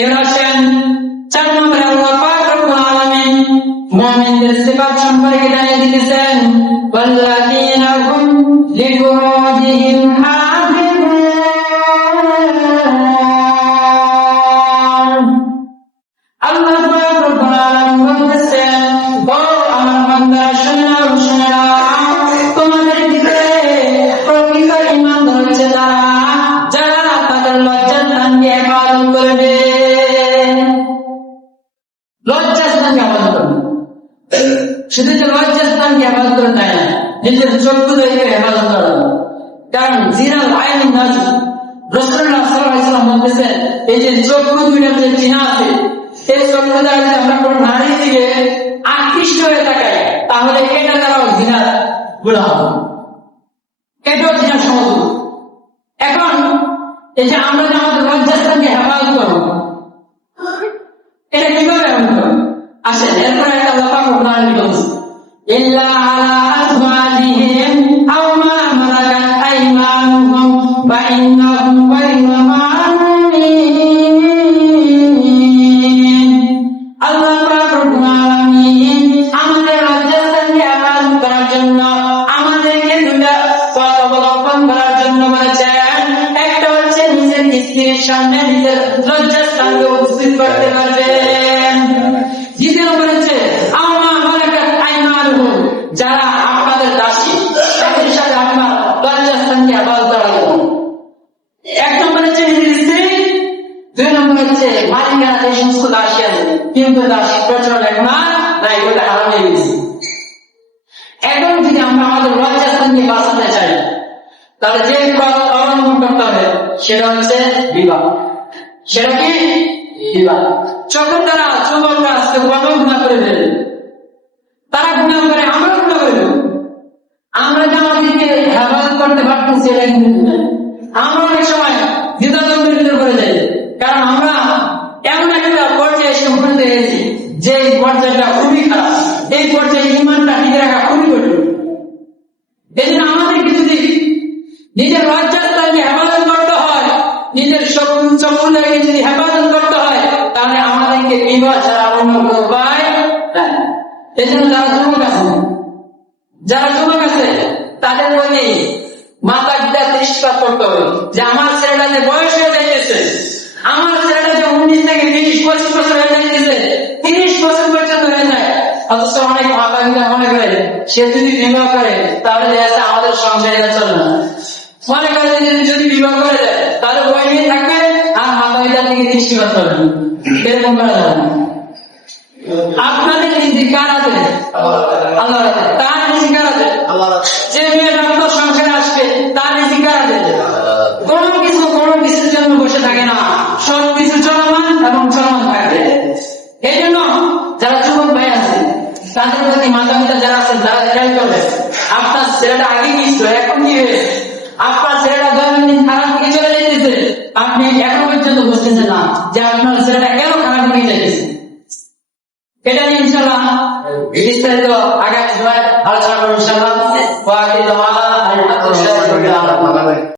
এবার আসেন 4 নম্বরে আল্লাহ পাক রব্বুল আলামিন মুমিনদের সিফাত সম্পর্কে জানিয়ে দিয়েছেন ওয়াল্লাযীনা হুম লিফুরুজিহিম হাফিজুন। আল্লাহ পাক রব্বুল আলামিন বলেছেন ও আমার বান্দা শুনো তোমাদের ভিতরে প্রকৃত ঈমানদার হচ্ছে যারা তাদের লজ্জাস্থানকে হেফাজত করবে। লজ্জাস্থানকে হেফাজত করবে, শুধু যে লজ্জাস্থানকে হেফাজত করে তাই না, নিজের চক্ষুদেরকে হেফাজত করা। কারণ জিনাল আইন নাজ রাসূলুল্লাহ সাল্লাল্লাহু আলাইহি ওয়াসাল্লাম বলেছেন এই যে চক্ষু দুইটা যে চিহ্ন আছে, এই চক্ষু দ্বারা যদি আমরা কোনো নারীর দিকে আকৃষ্ট হয়ে তাকাই তাহলে এটা দ্বারাও জিনার গুনাহ হবে, এটাও জিনার সমতুল্য। এখন এই যে আমরা যে আমাদের লজ্জাস্থানকে হেফাজত করবো, এটা কিভাবে এমন করবো? আসেন এরপরে একটা কথা কোরআন বলছে ইল্লা আলা আজওয়াজিহিম আও মা মালাকাত আইমানুহুম ফা ইন্নাহুম গায়রু মালুমিন। আল্লাহ পাক রব্বুল আলামিন আমাদের লজ্জাস্থানকে হেফাজত করার জন্য আমাদেরকে দুইটা পথ অবলম্বন করার জন্য বলেছেন। একটা হচ্ছে নিজের স্ত্রীর সামনে নিজের লজ্জাস্থানকে উপস্থিত করতে পারবেন। দ্বিতীয় নম্বর হচ্ছে আম্মা মালাকাত আইমানুহুম, যারা আপনাদের দাসী তাদের সাথে আপনার লজ্জাস্থানকে হেফাজত করা যাবে। এক নম্বর হচ্ছে নিজের স্ত্রী, 2 নম্বর হচ্ছে মালিকানা যে সমস্ত দাসী আছে, কিন্তু দাসী প্রচলন এখন আর নাই, ওটা হারাম হয়ে গেছে। এখন যদি আমরা আমাদের লজ্জাস্থানকে বাঁচাতে চাই তাহলে যে পথ অবলম্বন করতে হবে সেটা হচ্ছে বিবাহ। সেটা কি? বিবাহ। যখন তারা যুবকরা আজকে বড় গুনাহ করে ফেলে, তারা গুনাহ করে, আমরা গুনাহ করি, আমরা যে আমাদেরকে হেফাজত করতে পারতেছি এটা কিন্তু না। আমরা অনেক সময় দ্বিধাদ্বন্দ্বের ভিতরে পড়ে যাই, কারণ আমরা এমন একটা পর্যায়ে এসে উপনীত হয়েছি যে এই পর্যায়টা খুবই খারাপ, এই পর্যায়ে ঈমানটা টিকে রাখা খুবই কঠিন। এই জন্য আমাদেরকে যদি নিজের লজ্জাস্থানকে হেফাজত করতে হয়, নিজের চক্ষুকে যদি হেফাজত করতে হয়, তাহলে আমাদেরকে বিবাহ ছাড়া অন্য কোনো উপায় নাই। এই জন্য যারা যুবক আছে তাদের প্রতি মাতা পিতা দৃষ্টিপাত করতে হবে যে আমার ছেলেটা যে বয়স হয়ে যাইতেছে, আমার ছেলেটা যে 19 থেকে 20-25 বছর হয়ে যাইতেছে, 30 বছর পর্যন্ত হয়ে যায়, অথচ অনেক মাতা পিতা মনে করে সে যদি বিবাহ করে তাহলে আমাদের সংসারে চলে না। মনে করে যদি বিবাহ করে দেয় তাহলে বই নিয়ে থাকবে আর মাতা পিতার দিকে দৃষ্টিপাত করবে, এরকম করা যাবে না। আপনাদের নীতি কার আছে? আল্লাহ। তার নীতি কার আছে? যে মেয়েটা আপনার সংসারে আসবে তার নীতি কার আছে? কোনো কিছুর জন্য বসে থাকে না, সবকিছু চলমান এবং চলমান থাকবে। এই জন্য যারা যুবক ভাই আছে তাদের প্রতি মাতা পিতা যারা আছেন তারা খেয়াল করবে আপনার ছেলেটা আগে কি ছিল, এখন কি হয়েছে। আপনার ছেলেটা দৈনন্দিন খারাপ দিকে চলে যেতেছে, আপনি এখন পর্যন্ত বুঝতেছেন না যে আপনার ছেলেটা কেন খারাপ দিকে যেতেছে। এটা নিয়ে ইনশাআল্লাহ বিস্তারিত আগামী সময় আলোচনা করব ইনশাআল্লাহ।